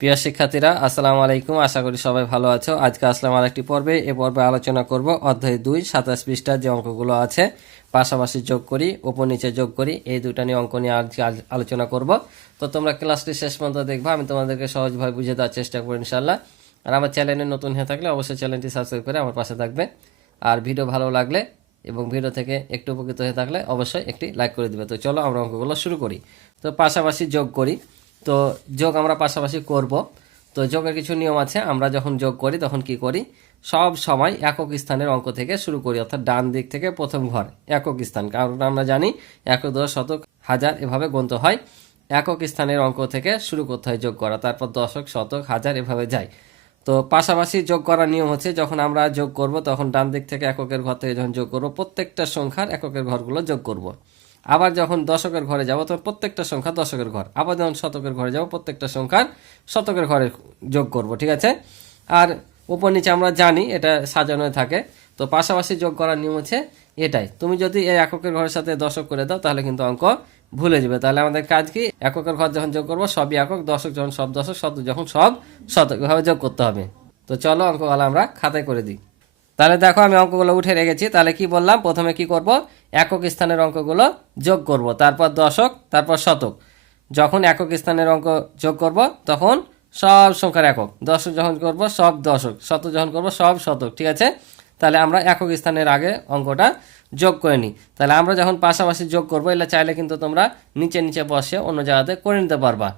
প্রিয় শিক্ষার্থীরা, আসসালামু আলাইকুম। আশা করি সবাই ভালো আছো। আজকে আসলাম আরেকটি পর্বে। এ পর্বে আলোচনা করব অধ্যায় 2 27 পৃষ্ঠার যে অঙ্কগুলো আছে, পাশাপাশি যোগ করি, উপর নিচে যোগ করি, এই দুটো নিয়ে অঙ্ক নিয়ে আজকে আলোচনা করব। তো তোমরা ক্লাসটি শেষ পর্যন্ত দেখবা, আমি তোমাদেরকে সহজভাবে বুঝিয়ে দেওয়ার চেষ্টা করব ইনশাআল্লাহ। আর আমার চ্যানেলে নতুন হয়ে থাকলে অবশ্যই চ্যানেলটি সাবস্ক্রাইব করে আমার পাশে থাকবে। আর ভিডিও ভালো লাগলে এবং ভিডিও থেকে একটু উপকৃত হয়ে থাকলে অবশ্যই একটি লাইক করে দিবে। তো চলো আমরা অঙ্কগুলো শুরু করি। তো পাশাপাশি যোগ করি। তো যোগ আমরা পাশাপাশি করব। তো যোগের কিছু নিয়ম আছে। আমরা যখন যোগ করি তখন কি করি, সব সময় একক স্থানের অঙ্ক থেকে শুরু করি, অর্থাৎ ডান দিক থেকে প্রথম ঘর একক স্থান। কারণ আমরা জানি একক, দশ, শতক, হাজার এভাবে গণিত হয়। একক স্থানের অঙ্ক থেকে শুরু করতে হয় যোগ করা, তারপর দশক, শতক, হাজার এভাবে যায়। তো পাশাপাশি যোগ করার নিয়ম হচ্ছে, যখন আমরা যোগ করব তখন ডান দিক থেকে এককের ঘর থেকে যখন যোগ করব, প্রত্যেকটা সংখ্যার এককের ঘরগুলো যোগ করব। আবার যখন দশকের ঘরে যাব তখন প্রত্যেকটা সংখ্যা দশকের ঘর। আবার যখন শতকের ঘরে যাব প্রত্যেকটা সংখ্যার শতকের ঘরে যোগ করব, ঠিক আছে। আর উপর নিচে আমরা জানি এটা সাজানো থাকে। তো পাশাপাশি যোগ করার নিয়ম হচ্ছে এটাই। তুমি যদি এই এককের ঘরের সাথে দশক করে দাও তাহলে কিন্তু অঙ্ক ভুলে যাবে। তাহলে আমাদের কাজ কি, এককের ঘর যখন যোগ করবো সবই একক, দশক যখন সব দশক, শতক যখন সব শতক, এভাবে যোগ করতে হবে। তো চলো অঙ্কগুলো আমরা খাতায় করে দিই। তাহলে দেখো আমি অঙ্কগুলো উঠে রেখেছি। তাহলে কি বললাম, প্রথমে কি করব, একক স্থানের অঙ্কগুলো যোগ করব, তারপর দশক, তারপর শতক। যখন একক স্থানের অঙ্ক যোগ করব তখন সব সংখ্যার একক, দশক যখন করব সব দশক, শতক যখন করব সব শতক, ঠিক আছে। তাহলে আমরা একক স্থানের আগে অঙ্কটা যোগ করে নিই। তাহলে আমরা যখন পাশাপাশি যোগ করবো, এগুলো চাইলে কিন্তু তোমরা নিচে নিচে বসে অন্য জায়গাতে করে নিতে পারবা,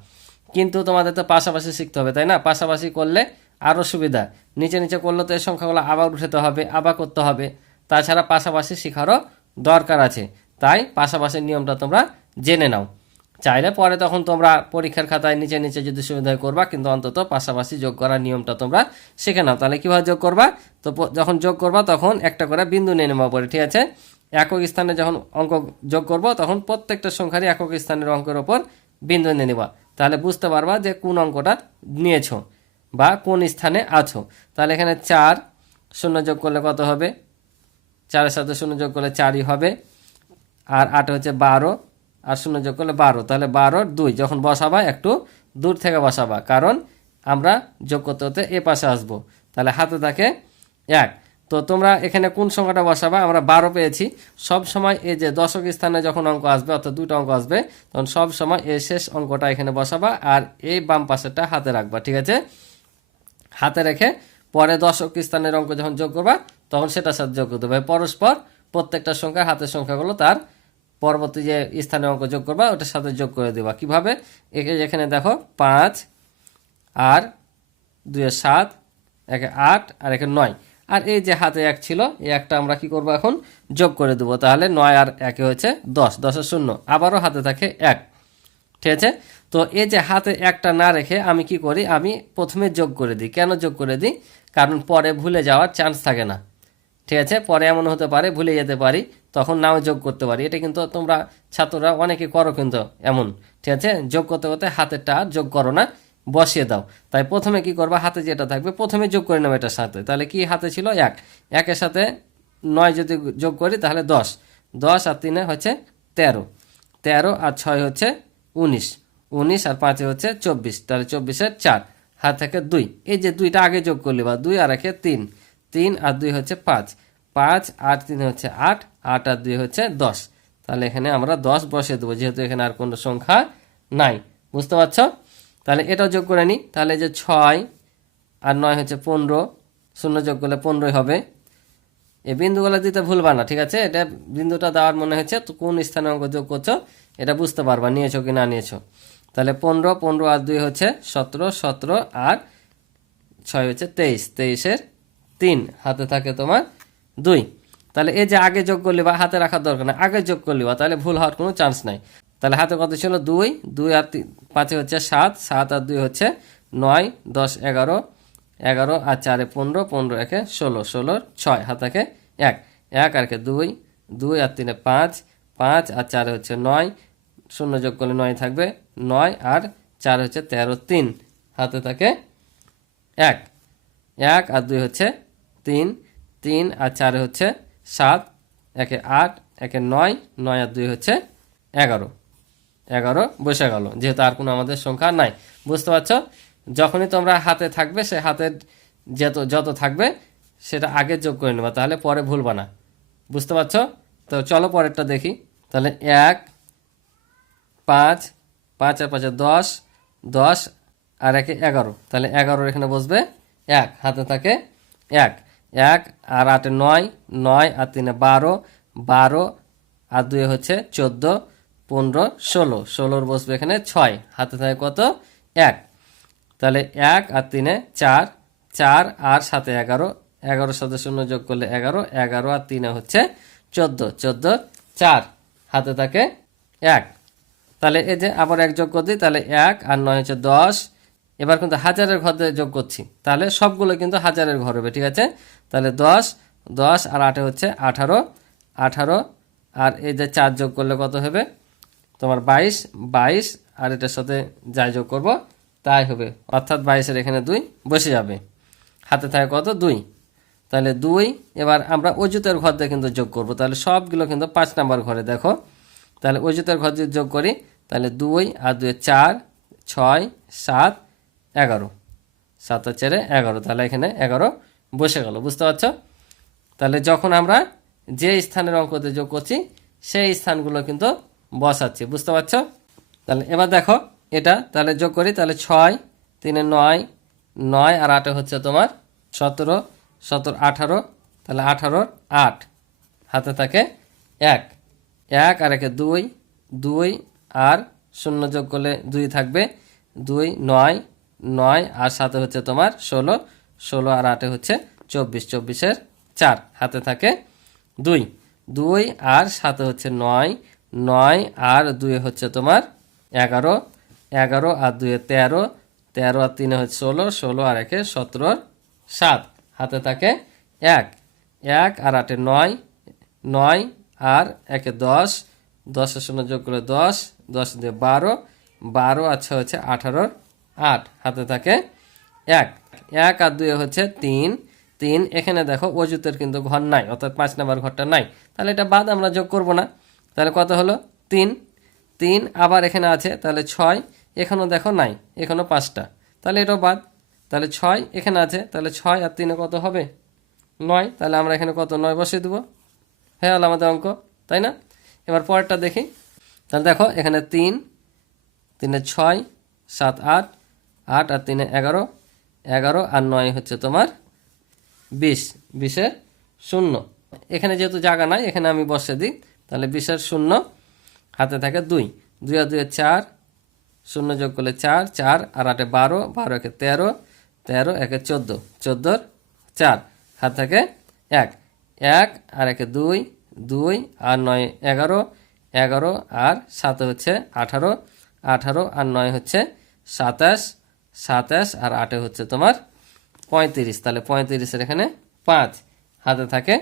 কিন্তু তোমাদের তো পাশাপাশি শিখতে হবে, তাই না? পাশাপাশি করলে আরও সুবিধা। নিচে নিচে করলে তো এই সংখ্যাগুলো আবার উঠাতে হবে, আবার করতে হবে। তাছাড়া পাশাপাশি শেখারও দরকার আছে। তাই পাশাপাশি নিয়মটা তোমরা জেনে নাও। চাইলে পরে তখন তোমরা পরীক্ষার খাতায় নিচে নিচে যদি সুবিধা করবা, কিন্তু অন্তত পাশাপাশি যোগ করার নিয়মটা তোমরা শিখে নাও। তাহলে কীভাবে যোগ করবা, তো যখন যোগ করবা তখন একটা করে বিন্দু নিয়ে নেওয়া পরে, ঠিক আছে। একক স্থানে যখন অঙ্ক যোগ করব তখন প্রত্যেকটা সংখ্যারই একক স্থানের অঙ্কের ওপর বিন্দু নিয়ে নেবা। তাহলে বুঝতে পারবা যে কোন অঙ্কটা নিয়েছো বা কোন স্থানে আছো। তাহলে এখানে 4 শূন্য যোগ করলে কত হবে, 4-এর সাথে শূন্য যোগ করলে 4ই হবে। আর 8 হচ্ছে 12, আর শূন্য যোগ করলে 12। তাহলে 12 2 যখন বসাবা একটু দূর থেকে বসাবা, কারণ আমরা যোগ করতে হতে এ পাশে আসবো। তাহলে হাতে থাকে 1। তো তোমরা এখানে কোন সংখ্যাটা বসাবা, আমরা 12 পেয়েছি। সব সময় এই যে দশক স্থানে যখন অঙ্ক আসবে, অর্থাৎ দুটো অঙ্ক আসবে, তখন সব সময় এই শেষ অঙ্কটা এখানে বসাবা আর এই বাম পাশেরটা হাতে রাখবা, ঠিক আছে। হাতে রেখে পরে দশক স্থানের অঙ্ক যখন যোগ করবা তখন সেটার সাথে যোগ করতে হবে পরস্পর। প্রত্যেকটা সংখ্যার হাতের সংখ্যাগুলো তার পরবর্তী যে স্থানে অঙ্ক যোগ করবা ওটার সাথে যোগ করে দেবা। কিভাবে, এখানে দেখো 5 আর 2 7, 1 8 আর 1 9, আর এই যে হাতে 1 ছিল, এই একটা আমরা কি করব এখন যোগ করে দেবো। তাহলে 9 আর 1 হচ্ছে 10, 10 শূন্য, আবারও হাতে থাকে 1, ঠিক আছে। তো এই যে হাতে একটা না রেখে আমি কি করি, আমি প্রথমে যোগ করে দিই। কেন যোগ করে দিই, কারণ পরে ভুলে যাওয়ার চান্স থাকে না, ঠিক আছে। পরে এমন হতে পারে ভুলে যেতে পারি, তখন নাও যোগ করতে পারি। এটা কিন্তু তোমরা ছাত্ররা অনেকে করো কিন্তু এমন, ঠিক আছে। যোগ করতে করতে হাতেরটা আর যোগ করো না, বসিয়ে দাও। তাই প্রথমে কি করবা, হাতে যেটা থাকবে প্রথমে যোগ করে নেবো এটার সাথে। তাহলে কি হাতে ছিল 1, 1-এর সাথে 9 যদি যোগ করি তাহলে 10, 10 আর 3 হচ্ছে 13, 13 আর 6 হচ্ছে 19, 19 আর 5 হচ্ছে 24। তাহলে 24-এর 4, হাত থেকে 2। এই যে 2টা আগে যোগ করলি বা 2 আর 1 3, 3 আর 2 হচ্ছে 5, 5 আর 3 হচ্ছে 8, 8 আর 2 হচ্ছে 10। তাহলে এখানে আমরা 10 বসিয়ে দেবো, যেহেতু এখানে আর কোনো সংখ্যা নাই, বুঝতে পারছো। তাহলে এটাও যোগ করে নিই। তাহলে যে 6 আর 9 হচ্ছে 15, শূন্য যোগ করলে 15 হবে। এই বিন্দুগুলো দিতে ভুলবা না, ঠিক আছে। এটা বিন্দুটা দেওয়ার মনে হচ্ছে তো কোন স্থানে অঙ্ক যোগ করছো এটা বুঝতে পারবা, নিয়েছো কি না নিয়েছো। তাহলে 15, 15 আর 2 হচ্ছে 17, 17 আর 6 হচ্ছে 23, 23-এর 3, হাতে থাকে তোমার 2। তাহলে এই যে আগে যোগ করলি বা হাতে রাখার দরকার না, আগে যোগ করলি বা, তাহলে ভুল হওয়ার কোনো চান্স নাই। তাহলে হাতে কত ছিল 2, 2 আর 5 হচ্ছে 7, 7 আর 2 হচ্ছে 9, 10 11, 11 আর 4 15, 15 1 16, 16 6, হাত থাকে 1, 1 আর 2, 2 আর 3 5, 5 আর 4 হচ্ছে 9, শূন্য যোগ করলে 9 থাকবে, 9 আর 4 হচ্ছে 13, 3, হাতে থাকে 1, 1 আর 2 হচ্ছে 3, 3 আর 4 হচ্ছে 7, 1 8, 1 9, 9 আর 2 হচ্ছে 11, 11 বসে গেল, যেহেতু আর কোনো আমাদের সংখ্যা নাই, বুঝতে পারছো। যখনই তোমরা হাতে থাকবে সে হাতের যত থাকবে সেটা আগে যোগ করে নেবা, তাহলে পরে ভুলবা না। বুঝতে পারছো? তো চলো পরেরটা দেখি। তাহলে 1 5 5 আর 5 10, 10 আর 1 11, তাহলে 11 এখানে বসবে 1, হাতে থাকে 1, 1 আর 8 9, 9 আর 3 12, 12 আর 2 হচ্ছে 14, 15 16, 16 বসবে এখানে 6, হাতে থাকে কত 1, তাহলে 1 আর 3 4, 4 আর 7 11, 11 সাথে 0 যোগ করলে 11, 11 আর 3 হচ্ছে 14, 14 4, হাতে থাকে 1। তাহলে এই যে আবার 1 যোগ করে দিই, তাহলে 1 আর 9 হচ্ছে 10। এবার কিন্তু হাজারের ঘরে যোগ করছি, তাহলে সবগুলো কিন্তু হাজারের ঘর হবে, ঠিক আছে? তাহলে 10, 10 আর 8 হচ্ছে 18, 18 আর এই যে 4 যোগ করলে কত হবে তোমার 22, 22 আর এটার সাথে যাই যোগ করব তাই হবে, অর্থাৎ 22-এর এখানে 2 বসে যাবে, হাতে থাকে কত 2। তাহলে 2 এবার আমরা অযুতের ঘর দিয়ে কিন্তু যোগ করব, তাহলে সবগুলো কিন্তু 5 নাম্বার ঘরে। দেখো তাহলে অযুতের ঘর দিয়ে যোগ করি, তাহলে 2 আর 2 4, 6 7 11, 7 আর 4 11, তাহলে এখানে 11 বসে গেল। বুঝতে পারছো? তাহলে যখন আমরা যে স্থানের অঙ্ক দিয়ে যোগ করছি সেই স্থানগুলো কিন্তু বসাচ্ছি। বুঝতে পারছো? তাহলে এবার দেখো এটা, তাহলে যোগ করি, তাহলে 6 3 9, 9 আর 8 হচ্ছে তোমার 17, 17 18, তাহলে 18 8, হাতে থাকে 1, 1 আর 1 2, 2 আর 0 যোগ করলে 2 থাকবে, 2 9, 9 আর 7 হচ্ছে তোমার 16, 16 আর 8 হচ্ছে 24, 24-এর 4, হাতে থাকে 2, 2 আর 7 হচ্ছে 9, 9 আর 2 হচ্ছে তোমার 11, 11 আর 2 13, 13 আর 3 হচ্ছে 16, 16 আর 1 17, 7, হাতে থাকে 1, 1 আর 8 9, 9 আর 1 10, 10-এর 0 যোগ করলে 10, 10 দিয়ে 12, 12 আর 6 হচ্ছে 18, 8, হাতে থাকে 1, 1 আর 2 হচ্ছে 3, 3 এখানে দেখো অযুতের কিন্তু ঘর নাই, অর্থাৎ 5 নাম্বার ঘরটা নাই, তাহলে এটা বাদ, আমরা যোগ করব না। তাহলে কত হলো 3, 3 আবার এখানে আছে, তাহলে 6 এখানেও দেখো নাই, এখানেও 5টা, তাহলে এটাও বাদ। তাহলে 6 এখানে আছে, তাহলে 6 আর 3 কত হবে 9, তাহলে আমরা এখানে কত 9 বসিয়ে দেবো, হ্যাঁ হলো আমাদের অঙ্ক, তাই না? এবার পরেরটা দেখি। তাহলে দেখো এখানে 3, 3 6 7 8, 8 আর 3 11, 11 আর 9 হচ্ছে তোমার 20, 20-এর 0, এখানে যেহেতু জায়গা নাই এখানে আমি বসে দিই, তাহলে 20-এর 0, হাতে থাকে 2, 2 আর 2 4, 0 যোগ করলে 4, 4 আর 8 12, 12 একে 13, 13 একে 14, 14-এর 4, হাতে থাকে 1, 1 আর 1 2, 2 আর 9 11, 11 আর 7 হচ্ছে 18, 18 আর 9 হচ্ছে 27, 27 আর 8 হচ্ছে তোমার 35, তাহলে 35-এর এখানে 5, হাতে থাকে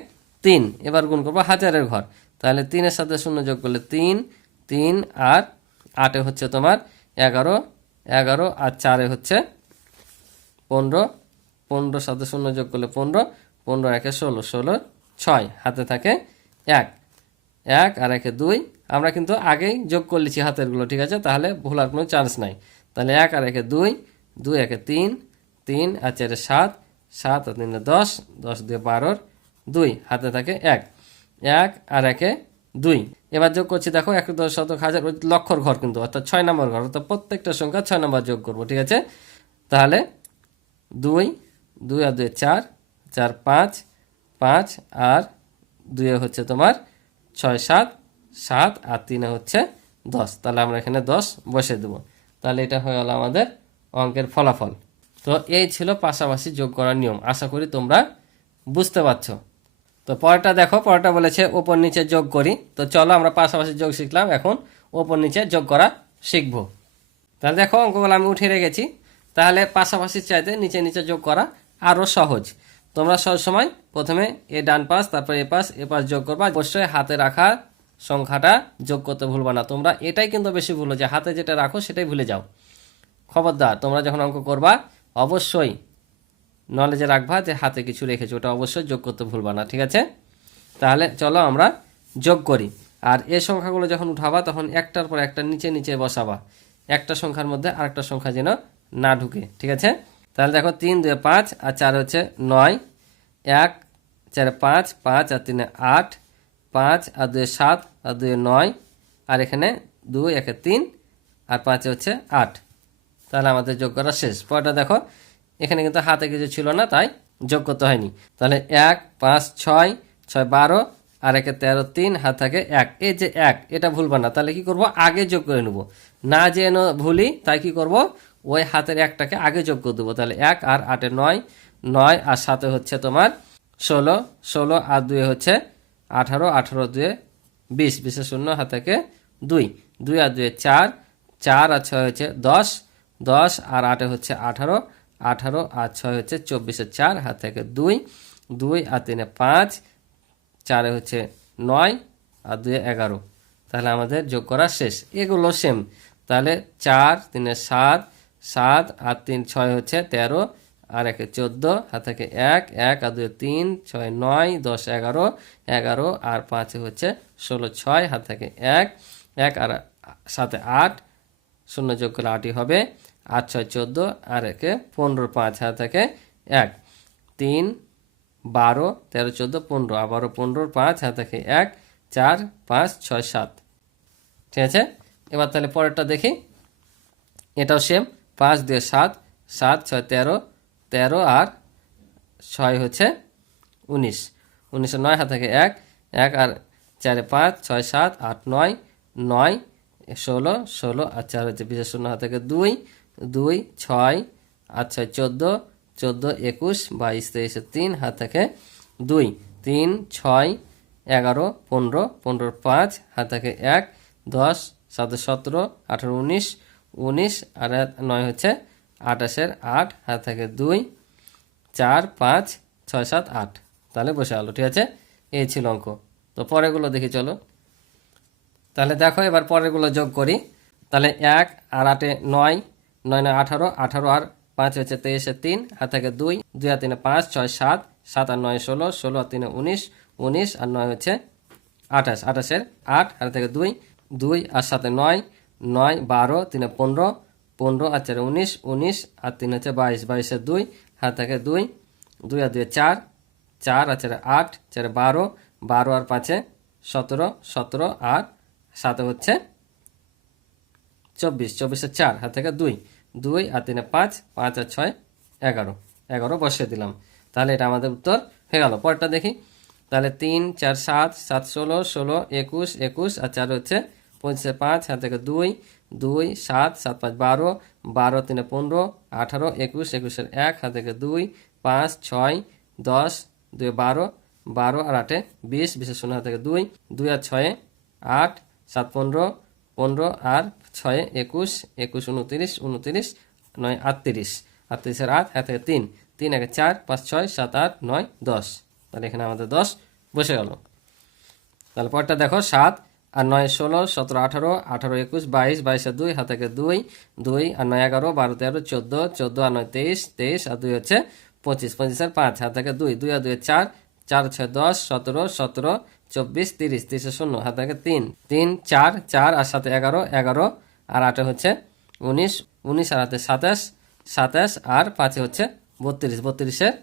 3। এবার গুণ করবো হাজারের ঘর, তাহলে 3-এর সাথে 0 যোগ করলে 3, 3 আর 8 হচ্ছে তোমার 11, 11 আর 4 হচ্ছে 15, 15 সাথে 0 যোগ করলে 15, 15 একে 16, 16 6, হাতে থাকে 1, 1 আর 1 2, আমরা কিন্তু আগেই যোগ করলেছি হাতেরগুলো, ঠিক আছে? তাহলে ভুলার কোনো চান্স নাই। তাহলে 1 আর 1 2, 2 একে 3, 3 আর 4 7, 7 আর 3 10, 10 দিয়ে 12, 2, হাতে থাকে 1, 1 আর 1 2। এবার যোগ করছি, দেখো 1 10 শতক হাজার লক্ষর ঘর কিন্তু, অর্থাৎ 6 নম্বর ঘর, অর্থাৎ প্রত্যেকটা সংখ্যা 6 নম্বর যোগ করবো, ঠিক আছে? তাহলে 2, 2 আর 2 4, 4 5, 5 আর 2 হচ্ছে তোমার 6 7, 7 আর 3 হচ্ছে 10, তাহলে আমরা এখানে 10 বসে দেবো। তাহলে এটা হয়ে গেল আমাদের অঙ্কের ফলাফল। তো এই ছিল পাশাপাশি যোগ করার নিয়ম, আশা করি তোমরা বুঝতে পারছো। তো পরেরটা দেখো, পরেরটা বলেছে ওপর নিচে যোগ করি। তো চলো আমরা পাশাপাশি যোগ শিখলাম, এখন ওপর নিচে যোগ করা শিখবো। তাহলে দেখো অঙ্কগুলো আমি উঠিয়ে রেখেছি, তাহলে পাশাপাশি চাইতে নিচে নিচে যোগ করা আরও সহজ। তোমরা সবসময় প্রথমে এ ডান পাশ, তারপর এ পাশ যোগ করবা, অবশ্যই হাতে রাখা সংখ্যাটা যোগ করতে ভুলবা না। তোমরা এটাই কিন্তু বেশি ভুলো, যে হাতে যেটা রাখো সেটাই ভুলে যাও। খবরদার, তোমরা যখন অঙ্ক করবা অবশ্যই নলেজে রাখবা যে হাতে কিছু রেখেছো, ওটা অবশ্যই যোগ করতে ভুলবা না, ঠিক আছে? তাহলে চলো আমরা যোগ করি। আর এই সংখ্যাগুলো যখন উঠাবা তখন একটার পর একটা নিচে নিচে বসাবা, একটা সংখ্যার মধ্যে আরেকটা সংখ্যা যেন না ঢুকে, ঠিক আছে। তাহলে দেখো 3 2 5 আর 4 হচ্ছে 9, 1 4 5, 5 আর 3 8, 5 আর 2 7 আর 2 9, আর এখানে 2 1 3 আর 5 হচ্ছে 8। তাহলে আমাদের যোগ করা শেষ। পরেরটা দেখো, এখানে কিন্তু হাতে কিছু ছিল না, তাই যোগ করতে হয়নি। তাহলে 1 5 6 6 12 আর 1 13 3 হাত থাকে 1। এই যে 1, এটা ভুলবা না। তাহলে কি করব, আগে যোগ করে নেব, না যে ভুলি তাই কি করব, ওই হাতের 1টাকে আগে যোগ করে দেবো। তাহলে 1 আর 8 9, 9 আর 7 হচ্ছে তোমার 16, 16 আর 2 হচ্ছে 18, 18 2 20, 20 0 হাত থেকে 2, 2 আর 2 4, 4 আর 6 হচ্ছে 10, 10 আর 8 হচ্ছে 18, 18 আর 6 হচ্ছে 24, 4 হাত থেকে 2, 2 আর 3 5, 4 হচ্ছে 9 আর 2 11। তাহলে আমাদের যোগ করা শেষ। এগুলো সেম। তাহলে 4 3 7, 7 আর 3 6 হচ্ছে 13 আর 1 14 হাত থেকে 1, 1 আর 2 3 6 9 10 11, 11 আর 5 হচ্ছে 16, 6 হাত থেকে 1, 1 আর 7 8, 0 যোগ করলে 8ই হবে, 8 6 14 আর 1 15, 5 হাত থেকে 1, 3 12 13 14 15, আবারও 15 5 হাত থেকে 1, 4 5 6 7। ঠিক আছে। এবার তাহলে পরেরটা দেখি। এটাও সেম। 5 2 7, 7 6 13, 13 আর 6 হচ্ছে 19, 19 9 হাত থেকে 1, 1 আর 4 5 6 7 8 9, 9 16, 16 আর 4 হচ্ছে 20 0 হাত থেকে 2, 2 6 আর 6 14, 14 21 22 23 3 হাত থেকে 2, 3 6 11 15, 15 5 হাত থেকে 1, 10 7 17 18 19, 19 আর 9 হচ্ছে 28 8 হাত থেকে 2, 4 5 6 7 8। তাহলে বসে গেল। ঠিক আছে, এই ছিল অঙ্ক। তো পরেরগুলো দেখি চলো। তাহলে দেখো এবার পরেরগুলো যোগ করি। তাহলে 1 আর 8 9, 9 9 18, 18 আর 5 হচ্ছে 23 3 হাত থেকে 2, 2 আর 3 5 6 7, 7 আর 9 16, 16 আর 3 19, 19 আর 9 হচ্ছে 28, 28 8 হাত থেকে 2, 2 আর 7 9, 9 12 3 15, 15 আর 4 19, 19 আর 3 হচ্ছে 22, 22 2 হাত থেকে 2, 2 আর 2 4, 4 আর 4 8, 4 12, 12 আর 5 17, 17 আর 7 হচ্ছে 24, 24 4 হাত থেকে 2, 2 আর 3 5, 5 আর 6 11, 11 বসিয়ে দিলাম। তাহলে এটা আমাদের উত্তর হয়ে গেল। পরেরটা দেখি। তাহলে 3 4 7, 7 16, 16 21, 21 আর 4 হচ্ছে 25 5 হাত থেকে 2, 2 7 7 5 12, 12 3 15, 18 21, 21 1 হাত থেকে 2, 5 6 10, 2 12, 12 আর 8 20, 20 0 হাত থেকে 2, 2 আর 6 8 7 15, 15 আর 6 21, 21 29, 29 9 38, 38 8 হাত থেকে 3, 3 1 4 5 6 7 8 9 10। তাহলে এখানে আমাদের 10 বসে গেল। তাহলে পরটা দেখো 7 আর 9 16, 17 18, 18 21 22, 22 আর 2 হাত থেকে 2, 2 আর 9 11, 12 13 14, 14 আর 9 23, 23 আর 2 হচ্ছে 25, 25 আর 5 হাত থেকে 2, 2 আর 2 4, 4 6 10, 17, 17 24 30, 30 0 হাত থেকে 3, 3 4 4 আর 7 11, 11 আর 8 হচ্ছে 19, 19 আর হাতে 27, 27 আর 5 হচ্ছে 32, 32 এর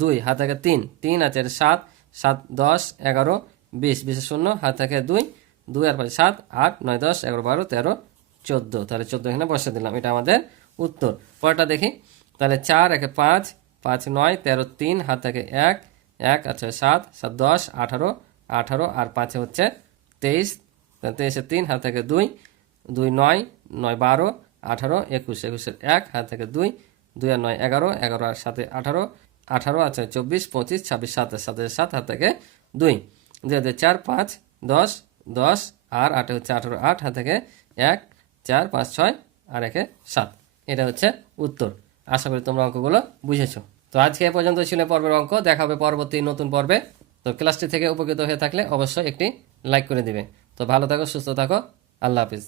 2 হাত থেকে 3, 3 আর 4 7, 7 10 11 20, 20 0 হাত থেকে 2, 2 আর 5 7 8 9 10 11 12 13 14। তাহলে 14 এখানে বসে দিলাম। এটা আমাদের উত্তর। পরেরটা দেখি। তাহলে 4 1 5, 5 9 13 3 হাত থেকে 1, 1 আর 6 7, 7 10 18, 18 আর 5 হচ্ছে 23, 23 3 হাত থেকে 2, 2 9 9 12 18 21, 21 1 হাত থেকে 2, 2 আর 9 11, 11 আর 7 18, 18 আর 6 24 25 26 27, 27 7 হাত থেকে 2, 2 আর 2 4 5 10, 10 আর 8 হচ্ছে 18 8 হাত থেকে 1 4 5 6 আর 1 7। এটা হচ্ছে উত্তর। আশা করি তোমরা অঙ্কগুলো বুঝেছো। তো আজকে এ পর্যন্ত ছিল পর্বের অঙ্ক। দেখা হবে পরবর্তী নতুন পর্বে। তো ক্লাসটি থেকে উপকৃত হয়ে থাকলে অবশ্যই একটি লাইক করে দিবে। তো ভালো থাকো, সুস্থ থাকো। আল্লাহ হাফিজ।